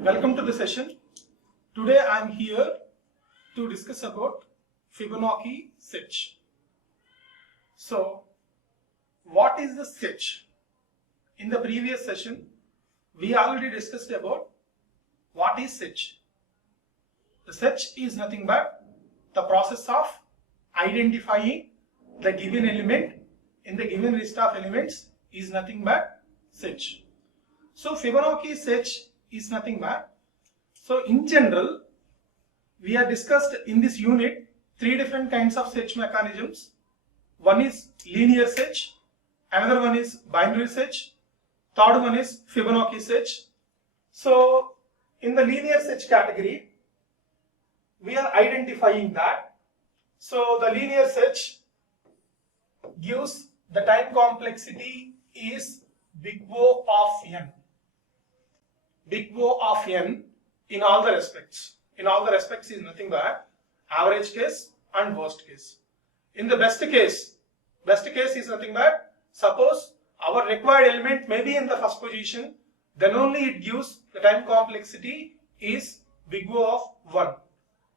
Welcome to the session. Today I am here to discuss about Fibonacci set. So, what is the set? In the previous session, we already discussed about what is set. The set is nothing but the process of identifying the given element in the given list of elements is nothing but set. So, Fibonacci set is nothing but, so in general, we have discussed in this unit three different kinds of search mechanisms. One is linear search, another one is binary search, third one is Fibonacci search. So in the linear search category, we are identifying that. So the linear search gives the time complexity is big O of n. Big O of n in all the respects. In all the respects is nothing but average case and worst case. In the best case is nothing but, suppose our required element may be in the first position, then only it gives the time complexity is big O of 1.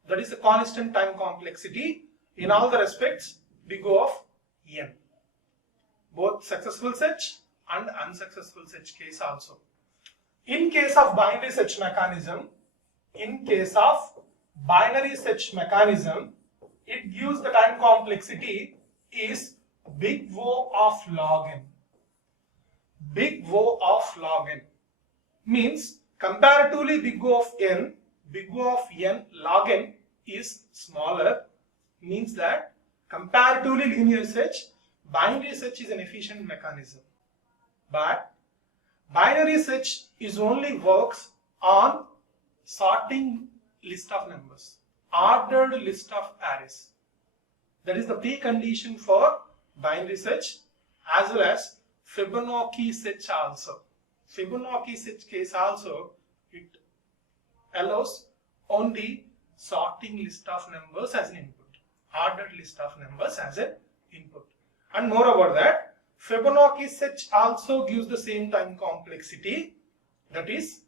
That is the constant time complexity in all the respects big O of n. Both successful search and unsuccessful search case also. In case of binary search mechanism, it gives the time complexity is big O of log n. Big O of log n means comparatively big O of n, big O of n log n is smaller, means that comparatively linear search, binary search is an efficient mechanism. But binary search is only works on sorting list of numbers, ordered list of arrays. That is the precondition for binary search as well as Fibonacci search also. Fibonacci search case also, it allows only sorting list of numbers as an input, ordered list of numbers as an input. And moreover that, Fibonacci search also gives the same time complexity, that is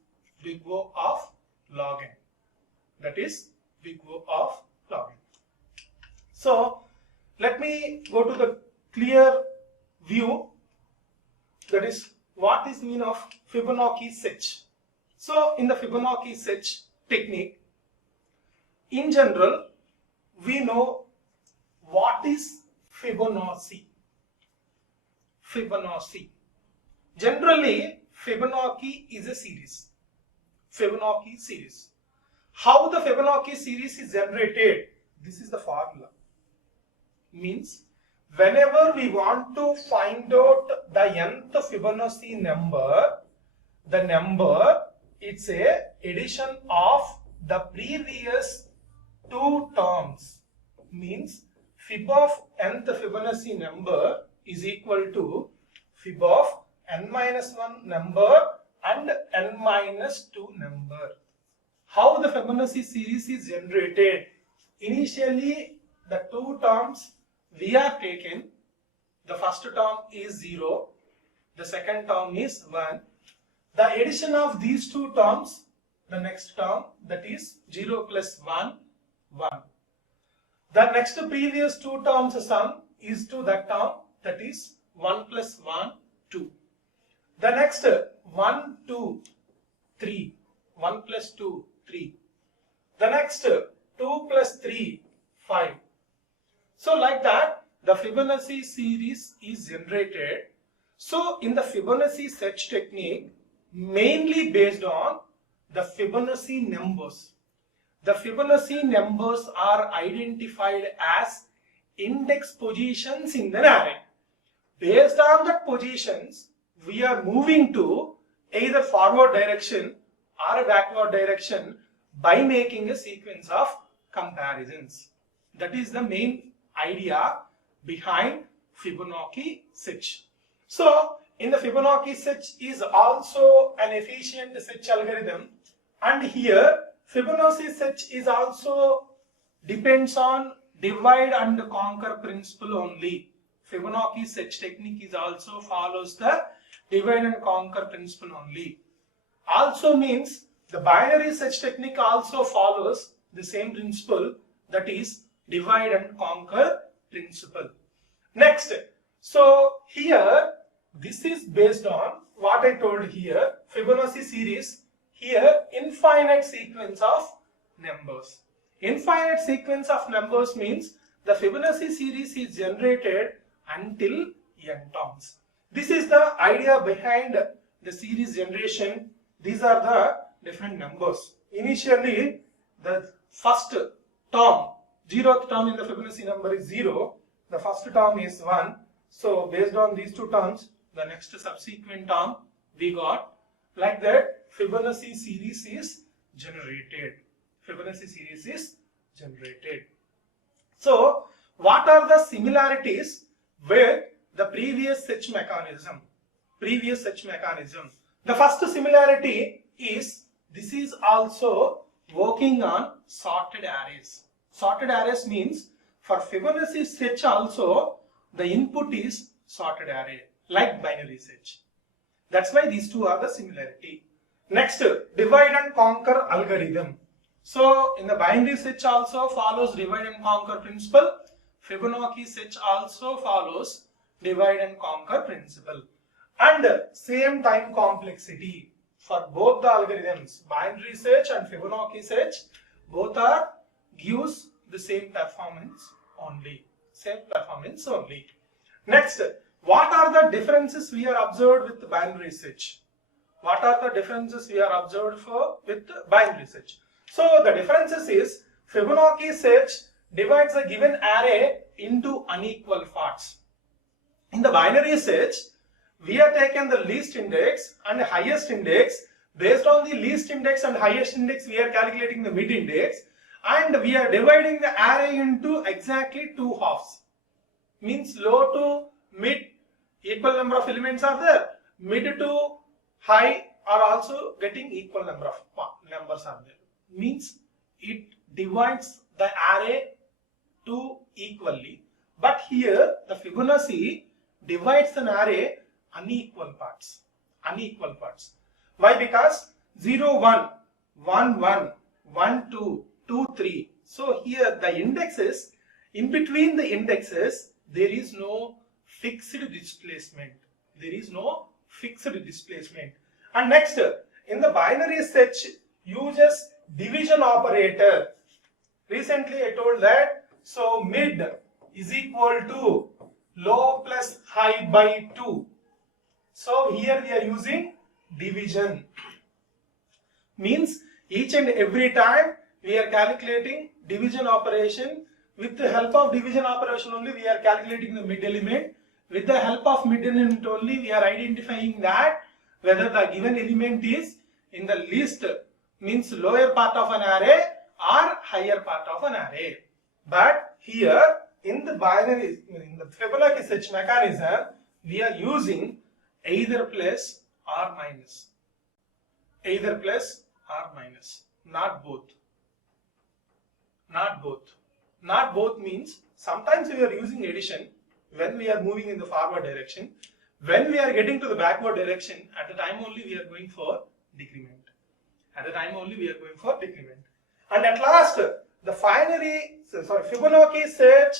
big O of log n. That is big O of log n. So let me go to the clear view, that is what is mean of Fibonacci search. So in the Fibonacci search technique, in general, we know what is Fibonacci. Fibonacci. Generally, Fibonacci is a series. Fibonacci series. How the Fibonacci series is generated? This is the formula. Means, whenever we want to find out the nth Fibonacci number, the number, it's a addition of the previous two terms. Means, fib of nth Fibonacci number is equal to fib of n minus 1 number and n minus 2 number. How the Fibonacci series is generated? Initially, the two terms we are taken. The first term is 0, the second term is 1. The addition of these two terms, the next term, that is 0 plus 1, 1. The next previous two terms sum is to that term, that is 1 plus 1, 2. The next 1, 2, 3. 1 plus 2, 3. The next 2 plus 3, 5. So like that, the Fibonacci series is generated. So in the Fibonacci search technique, mainly based on the Fibonacci numbers. The Fibonacci numbers are identified as index positions in the array. Based on the positions, we are moving to either forward direction or a backward direction by making a sequence of comparisons. That is the main idea behind Fibonacci search. So, in the Fibonacci search is also an efficient search algorithm, and here Fibonacci search is also depends on divide and conquer principle only. Fibonacci search technique is also follows the divide and conquer principle only. Also means The binary search technique also follows the same principle, that is divide and conquer principle. Next, so here this is based on what I told here, Fibonacci series, here infinite sequence of numbers. Infinite sequence of numbers means the Fibonacci series is generated until n terms. This is the idea behind the series generation. These are the different numbers. Initially, the first term, 0th term in the Fibonacci number is 0. The first term is 1. So, based on these two terms, the next subsequent term we got. Like that, Fibonacci series is generated. Fibonacci series is generated. So, what are the similarities with the previous search mechanism? The first similarity is this is also working on sorted arrays. Sorted arrays means for Fibonacci search also the input is sorted array like binary search. That's why these two are the similarity. Next, divide and conquer algorithm. So in the binary search also follows divide and conquer principle. Fibonacci search also follows divide and conquer principle. And same time complexity for both the algorithms, binary search and Fibonacci search, both are gives the same performance only. Next, what are the differences we are observed with binary search? So the differences is Fibonacci search divides a given array into unequal parts. In the binary search, we have taken the least index and highest index. Based on the least index and highest index, we are calculating the mid index, and we are dividing the array into exactly two halves. Means low to mid equal number of elements are there. Mid to high are also getting equal number of numbers are there. Means it divides the array to equally. But here the Fibonacci divides an array unequal parts. Why? Because 0, 1, 1, 1, 1, 2, 2, 3. So here the indexes, in between the indexes, there is no fixed displacement. And next, in the binary search, uses division operator. Recently I told that, so mid is equal to low plus high by 2. So here we are using division. Means each and every time we are calculating division operation. With the help of division operation only we are calculating the mid element. With the help of mid element only we are identifying that whether the given element is in the least, means lower part of an array or higher part of an array. But here in the binary, in the Fibonacci search mechanism, we are using either plus or minus. Not both. Not both means sometimes we are using addition when we are moving in the forward direction. When we are getting to the backward direction, at the time only we are going for decrement. And at last, the Fibonacci search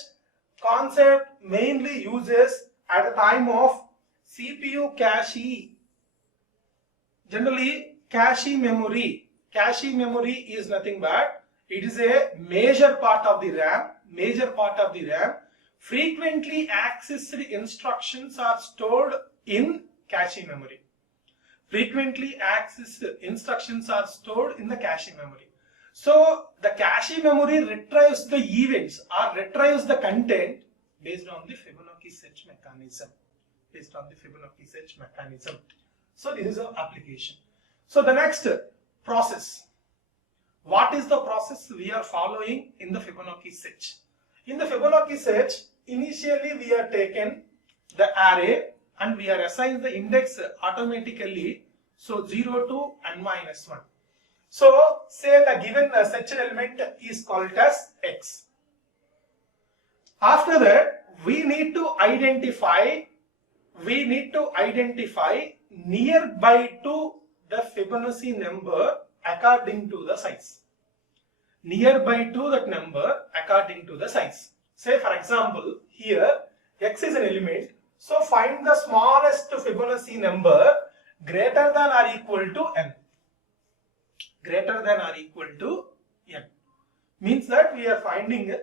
concept mainly uses at the time of CPU cache. Generally, cache memory is nothing but it is a major part of the RAM. Frequently accessed instructions are stored in cache memory. So the cache memory retrieves the events or retrieves the content based on the Fibonacci search mechanism. So this is an application. So the next process. What is the process we are following in the Fibonacci search? In the Fibonacci search, initially we are taken the array and we are assigned the index automatically. So 0 to n minus 1. So say the given search element is called as x. After that, we need to identify nearby to the Fibonacci number according to the size. Nearby to that number according to the size. Say for example, here x is an element, so find the smallest Fibonacci number greater than or equal to n. Greater than or equal to n. Means that we are finding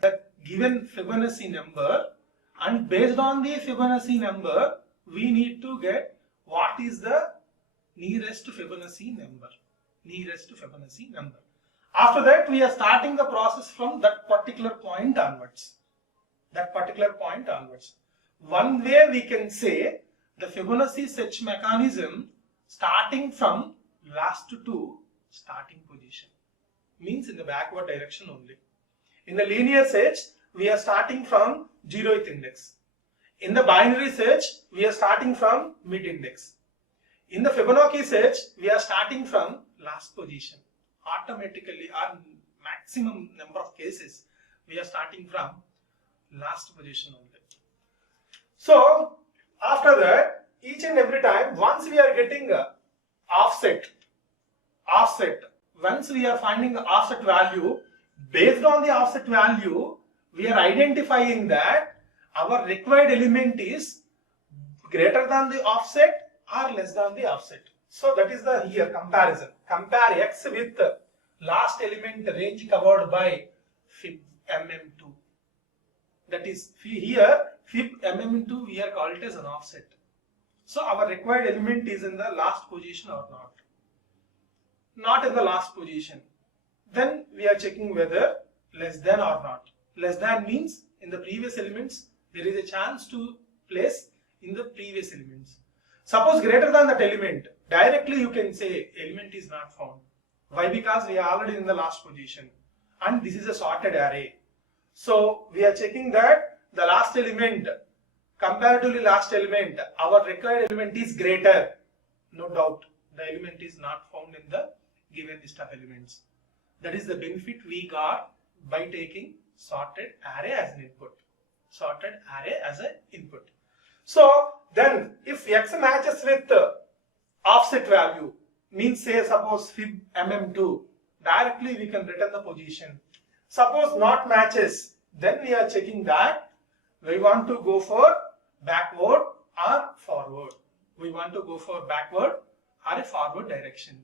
the given Fibonacci number, and based on the Fibonacci number, we need to get what is the nearest Fibonacci number. Nearest Fibonacci number. After that, we are starting the process from that particular point onwards. That particular point onwards. One way we can say the Fibonacci search mechanism starting from last to starting position. Means in the backward direction only. In the linear search, we are starting from 0th index. In the binary search, we are starting from mid index. In the Fibonacci search, we are starting from last position. Automatically, or maximum number of cases, we are starting from last position only. So, after that, each and every time, once we are getting a offset, once we are finding the offset value, based on the offset value, we are identifying that our required element is greater than the offset or less than the offset. So that is the here comparison. Compare x with last element range covered by fib mm2. That is here fib mm2 we are called it as an offset. So our required element is in the last position or not. Not in the last position. Then we are checking whether less than or not. Less than means in the previous elements there is a chance to place in the previous elements. Suppose greater than that element, directly you can say element is not found. Why? Because we are already in the last position and this is a sorted array. So we are checking that the last element, comparatively last element, our required element is greater. No doubt the element is not found in the given list of elements. That is the benefit we got by taking sorted array as an input. Sorted array as an input. So then if x matches with offset value, means say suppose fib mm2, directly we can return the position. Suppose not matches, then we are checking that we want to go for backward or forward. We want to go for backward or a forward direction.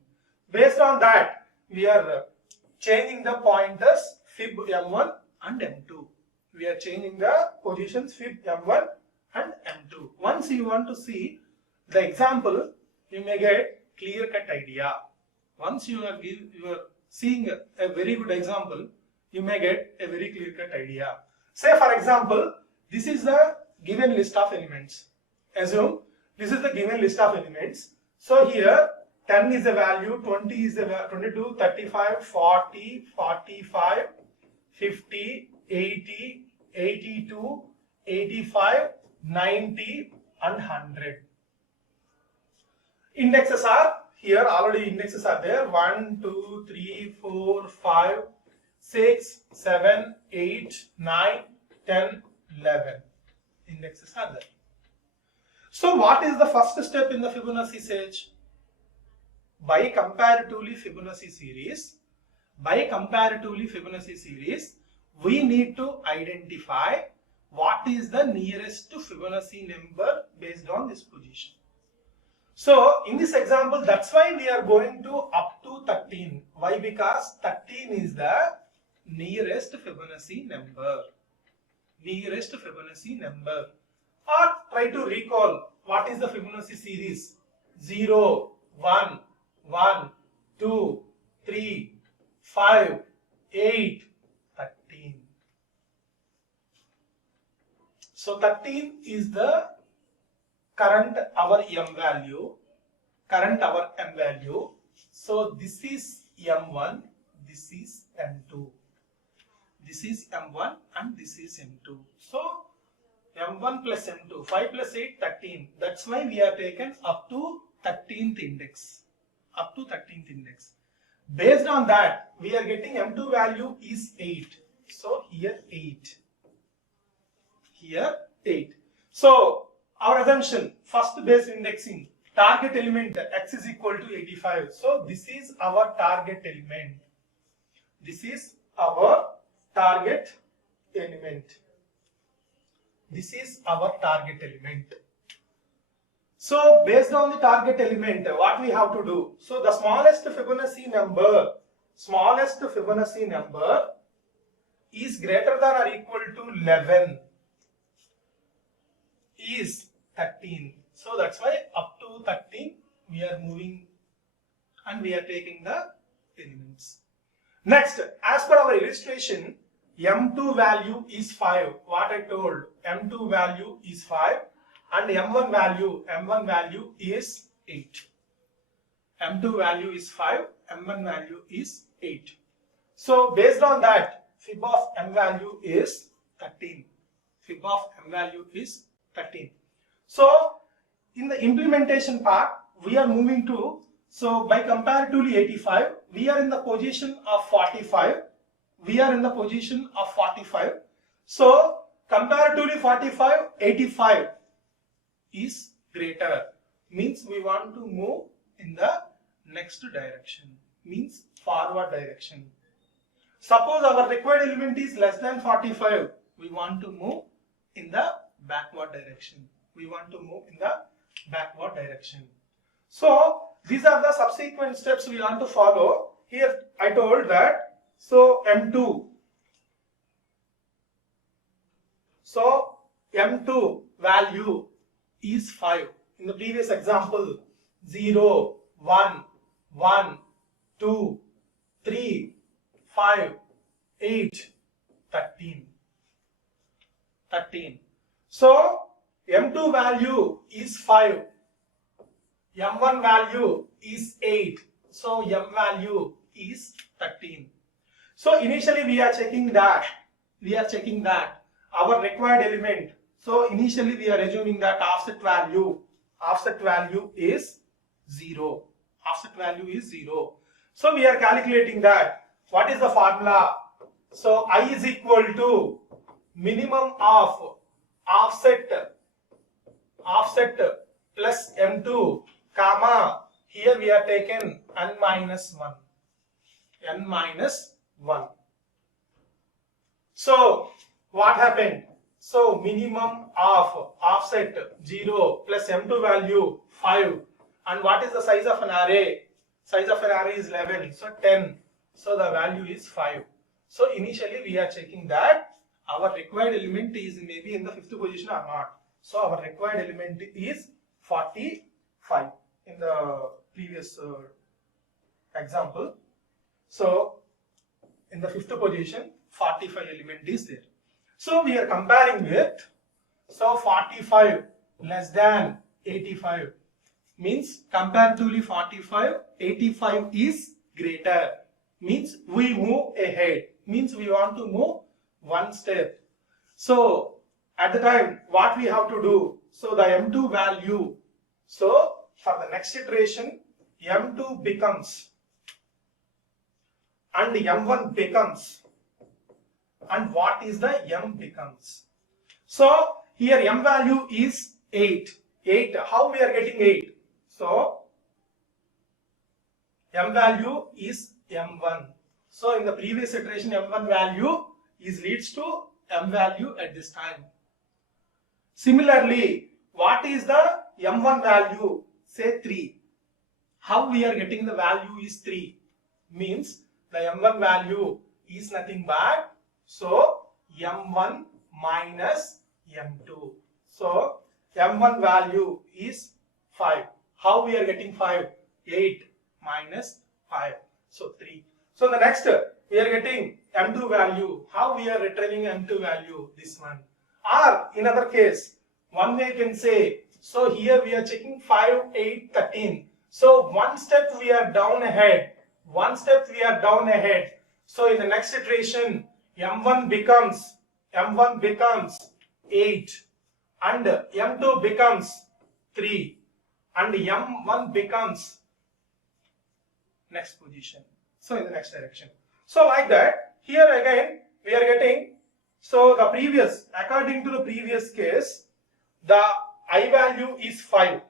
Based on that, we are changing the pointers fib m1 and m2. We are changing the positions fib m1 and m2. Once you want to see the example, you may get clear-cut idea. Once you are seeing a very good example, you may get a very clear-cut idea. Say for example, this is the given list of elements. Assume this is the given list of elements. So here 10 is the value, 20 is the value, 22, 35, 40, 45, 50, 80, 82, 85, 90 and 100. Indexes are here, already indexes are there. 1, 2, 3, 4, 5, 6, 7, 8, 9, 10, 11. Indexes are there. So what is the first step in the Fibonacci search? By comparatively Fibonacci series, we need to identify what is the nearest to Fibonacci number based on this position. So in this example, that's why we are going to up to 13. Why? Because 13 is the nearest Fibonacci number. Nearest Fibonacci number. Or try to recall what is the Fibonacci series. 0, 1, 1, 2, 3, 5, 8, 13. So 13 is the current our m value. So this is m1, this is m2. This is m1 and this is m2. So m1 plus m2, 5 plus 8, 13. That's why we are taken up to 13th index. Up to 13th index. Based on that, we are getting m2 value is 8. So here 8. Here 8. So our assumption, first base indexing target element x is equal to 85. So this is our target element. This is our target element. This is our target element. So based on the target element, what we have to do? So the smallest Fibonacci number is greater than or equal to 11 is 13. So that's why up to 13 we are moving and we are taking the elements. Next, as per our illustration, M2 value is 5. What I told, M2 value is 5 and M1 value is 8. M2 value is 5, M1 value is 8. So based on that, fib of M value is 13. Fib of M value is 13. So in the implementation part, we are moving to, so by comparatively 85, we are in the position of 45. We are in the position of 45. So comparatively 45, 85 is greater. Means we want to move in the next direction. Means forward direction. Suppose our required element is less than 45. We want to move in the backward direction. We want to move in the backward direction. So these are the subsequent steps we want to follow. Here I told that, so M2. So M2 value is 5. In the previous example, 0, 1, 1, 2, 3, 5, 8, 13. 13. So M2 value is 5. M1 value is 8. So M value is 13. So initially we are checking that. Our required element. So initially we are assuming that offset value is 0. Offset value is 0. So we are calculating that. What is the formula? So I is equal to minimum of offset plus M2 comma, here we are taken n minus 1. So what happened? So minimum of offset 0 plus M2 value 5, and what is the size of an array? Size of an array is 11, so 10. So the value is 5. So initially we are checking that our required element is maybe in the 5th position or not. So our required element is 45 in the previous example. So in the 5th position 45 element is there. So we are comparing with, so 45 less than 85 means comparatively 45, 85 is greater, means we move ahead, means we want to move one step. So at the time what we have to do, so the M2 value, so for the next iteration M2 becomes and M1 becomes, and what is the M becomes? So here M value is 8. How we are getting 8? So M value is M1. So in the previous iteration M1 value leads to M value at this time. Similarly, what is the M1 value? Say 3. How we are getting the value is 3? Means the M1 value is nothing but, so M1 minus M2. So M1 value is 5. How we are getting 5? 8 minus 5. So 3. So the next we are getting M2 value. How we are retrieving M2 value? This one. Or in other case, one way you can say, so here we are checking 5, 8, 13. So one step we are down ahead. So in the next iteration, M1 becomes 8 and M2 becomes 3 and M1 becomes next position. So in the next direction. So like that, here again we are getting, so the previous, according to the previous case, the I value is 5.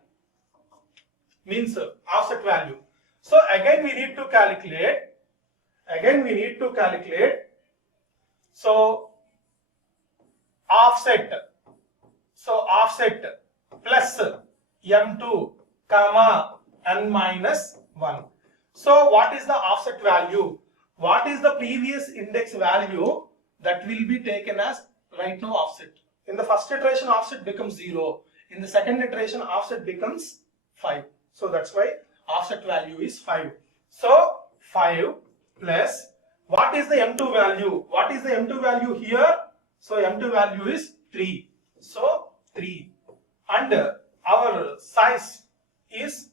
means offset value. So again we need to calculate. So offset. So offset plus m2 comma n minus 1. So what is the offset value? What is the previous index value that will be taken as right now offset? In the first iteration offset becomes 0. In the second iteration offset becomes 5. So that's why offset value is 5. So 5 plus what is the m2 value? What is the m2 value here? So m2 value is 3. So 3. And our size is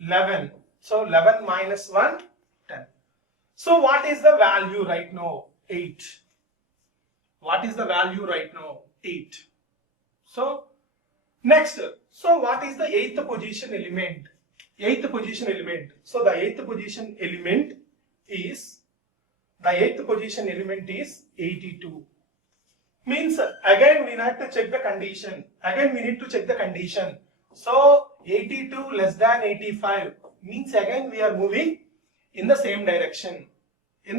11. So 11 minus 1, 10. So what is the value right now? 8. What is the value right now? 8. So next, so what is the 8th position element? 8th position element. So the 8th position element is 82. Means again we need to check the condition. So 82 less than 85 means again we are moving in the same direction. Same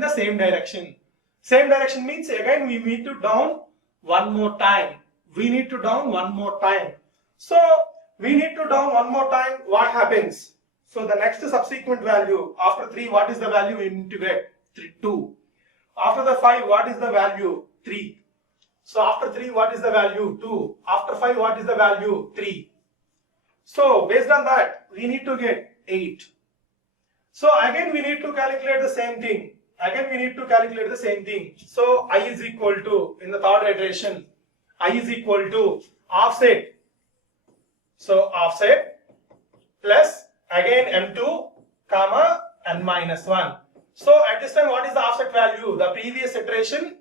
direction means again we need to down one more time. So we need to down one more time. What happens? So the next subsequent value after 3, what is the value we need to get? 2. After the 5, what is the value? 3. So after 3, what is the value? 2. After 5, what is the value? 3. So based on that, we need to get 8. So again we need to calculate the same thing. So I is equal to, in the third iteration, I is equal to offset. So offset plus again m2 comma n minus 1. So at this time what is the offset value? The previous iteration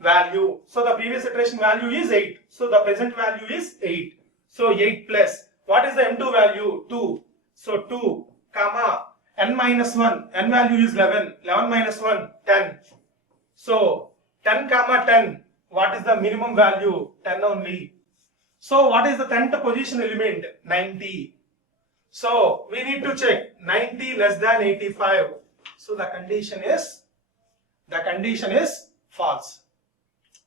value. So the previous iteration value is 8. So the present value is 8. So 8 plus what is the m2 value? 2. So 2 comma n minus 1. N value is 11. 11 minus 1, 10. So 10 comma 10. What is the minimum value? 10 only. So what is the 10th position element? 90. So we need to check 90 less than 85. So the condition is false.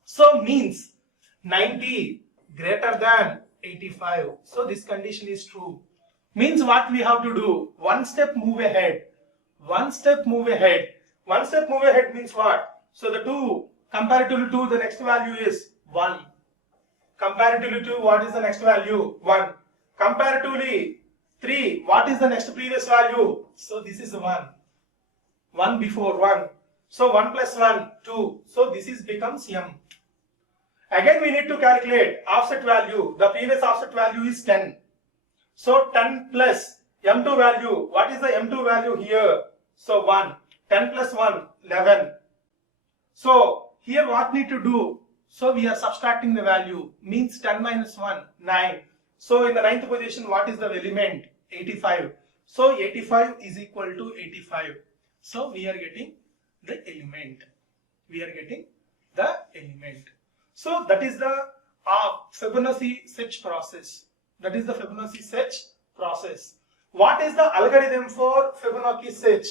So means 90 greater than 85. So this condition is true. Means what we have to do? One step move ahead means what? So the 2 comparatively to the next value is 1. Comparatively to what is the next value? 1. Comparatively 3, what is the next previous value? So this is 1. 1 before 1. So 1 plus 1, 2. So this is becomes m. Again we need to calculate offset value. The previous offset value is 10. So 10 plus m2 value. What is the m2 value here? So 1. 10 plus 1, 11. So here what need to do? So we are subtracting the value. Means 10 minus 1, 9. So in the 9th position, what is the element? 85. So 85 is equal to 85. So we are getting the element. So that is the Fibonacci search process. What is the algorithm for Fibonacci search?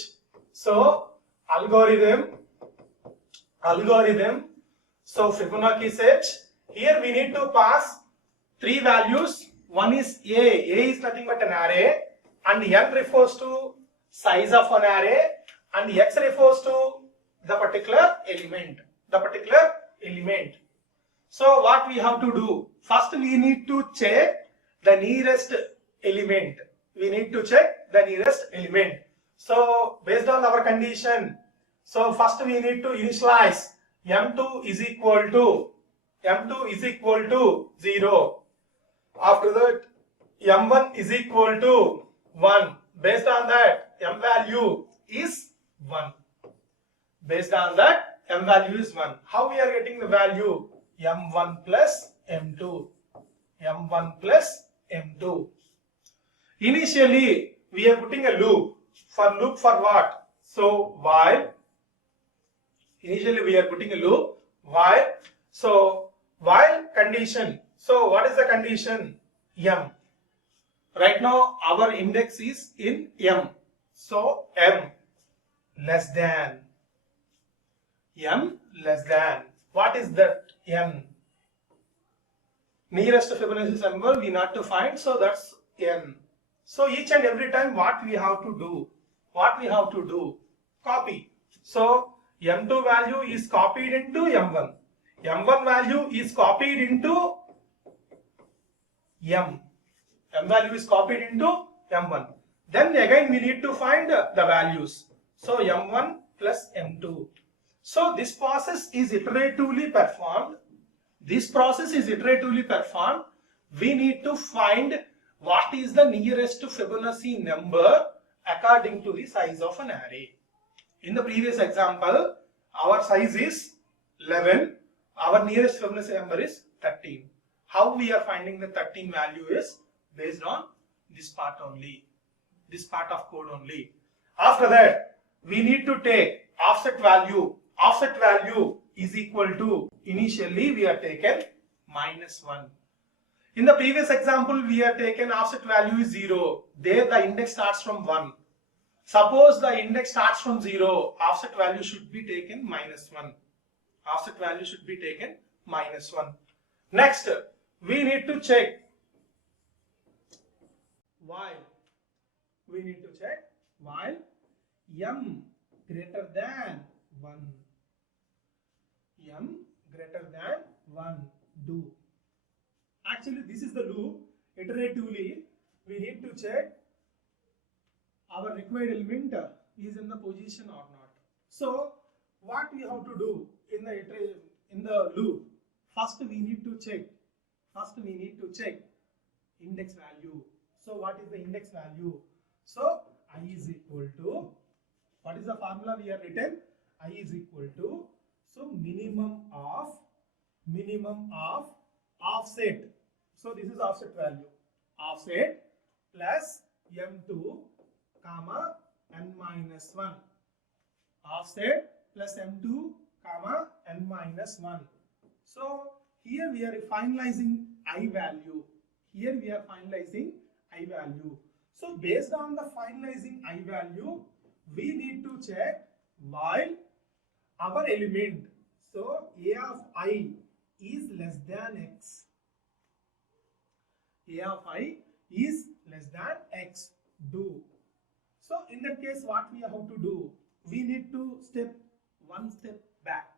So algorithm. So Fibonacci search. Here we need to pass 3 values. One is A. A is nothing but an array, and n refers to size of an array, and x refers to the particular element. So what we have to do? First we need to check the nearest element. So based on our condition, so first we need to initialize m2 is equal to 0. After that m1 is equal to 1. Based on that m value is 1. How we are getting the value? m1 plus m2. Initially we are putting a loop. For what? So while. Initially we are putting a loop while. So while condition. So what is the condition? M. Right now our index is in M. So M less than. M less than. What is that N? Nearest Fibonacci number we need to find, so that's N. So each and every time what we have to do? What we have to do? Copy. So M2 value is copied into M1. M1 value is copied into M. M value is copied into M1. Then again we need to find the values. So M1 plus M2. So this process is iteratively performed. This process is iteratively performed. We need to find what is the nearest Fibonacci number according to the size of an array. In the previous example, our size is 11. Our nearest Fibonacci number is 13. How we are finding the 13 value is based on this part only. This part of code only. After that, we need to take offset value. Offset value is equal to, initially we are taken -1. In the previous example, we are taken offset value is 0. There the index starts from 1. Suppose the index starts from 0, offset value should be taken -1. Offset value should be taken -1. Next, we need to check while. We need to check while M greater than 1. M greater than 1 do. Actually this is the loop. Iteratively we need to check our required element is in the position or not. So what we have to do in the loop? First we need to check index value. So what is the index value? So I is equal to, what is the formula we have written? I is equal to, so minimum of offset. So this is offset value. Offset plus M2 comma n minus 1. Offset plus M2 comma n minus 1. So here we are finalizing I value. Here we are finalizing I value. So based on the finalizing I value, we need to check while our element. So A of I is less than X. A of I is less than X. Do. So in that case, what we have to do? We need to one step back.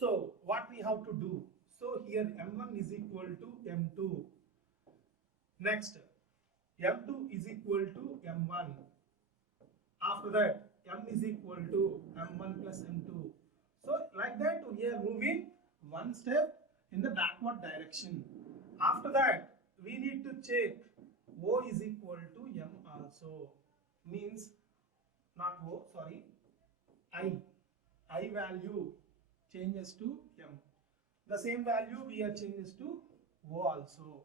So what we have to do? So here M1 is equal to M2. Next, M2 is equal to M1. After that, M is equal to M1 plus M2. So like that we are moving one step in the backward direction. After that, we need to check O is equal to M also. Means not O, sorry, I value changes to M. The same value we are changes to O also.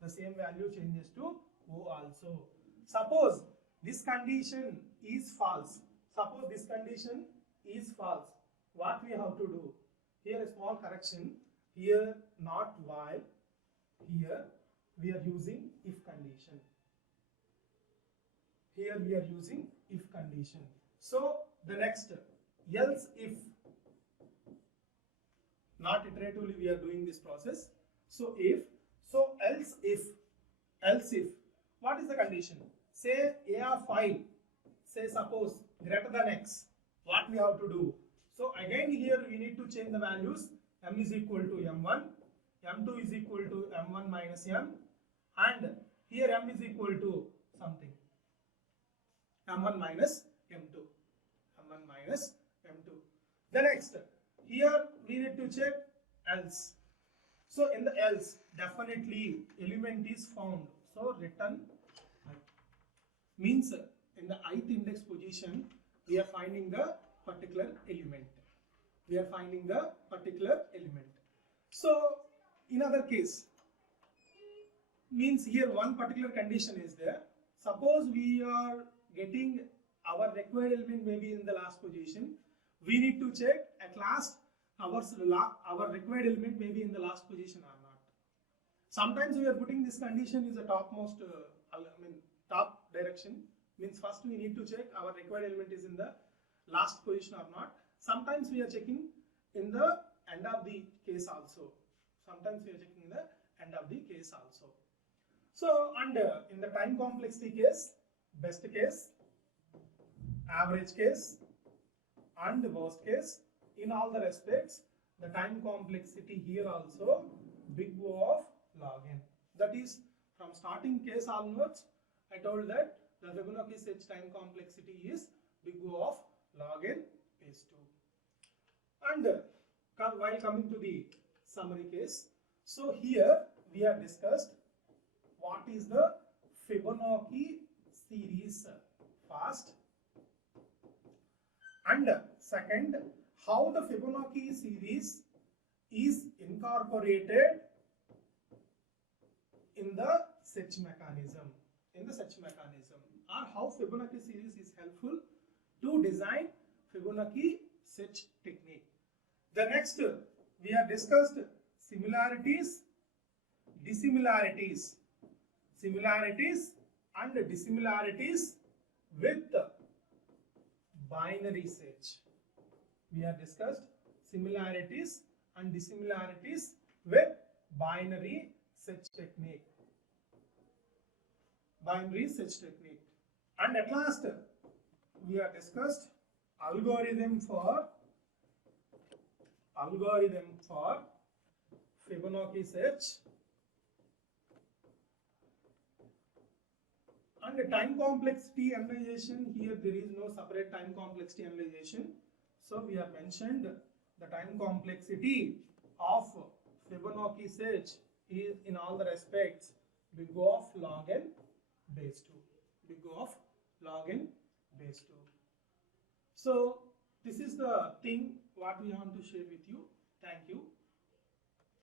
The same value changes to O also. Suppose this condition is false. Suppose this condition is false. What we have to do? Here a small correction. Here not while. Here we are using if condition. Here we are using if condition. So the next, else if. Not iteratively we are doing this process. So if, so else if. What is the condition? Say A of I, say suppose greater than X. What we have to do? So again here we need to change the values. M is equal to M1, M2 is equal to M1 minus M, and here M is equal to something. M1 minus M2. M1 minus M2. The next, here we need to check else. So in the else, definitely element is found. So return means in the ith index position, we are finding the particular element. We are finding the particular element. So in other case, means here one particular condition is there. Suppose we are getting our required element maybe in the last position. We need to check at last our required element may be in the last position or not. Sometimes we are putting this condition is a topmost, top direction, means first we need to check our required element is in the last position or not. Sometimes we are checking in the end of the case also. Sometimes we are checking in the end of the case also. So, and in the time complexity case, best case, average case, and worst case, in all the respects, the time complexity here also big O of log n. That is, from starting case onwards, I told that the Fibonacci search time complexity is big O of log n base 2. And while coming to the summary case, so here we have discussed what is the Fibonacci series first, and second, how the Fibonacci series is incorporated in the search mechanism, or how Fibonacci series is helpful to design Fibonacci search technique. The next, we have discussed similarities, dissimilarities, similarities and dissimilarities with binary search. We have discussed similarities and dissimilarities with binary search technique. Binary search technique. And at last, we have discussed algorithm for Fibonacci search, and the time complexity analyzation. Here there is no separate time complexity analyzation. So we have mentioned the time complexity of Fibonacci search is in all the respects big O of log n base 2. Big O of log n base 2. So this is the thing what we want to share with you. Thank you.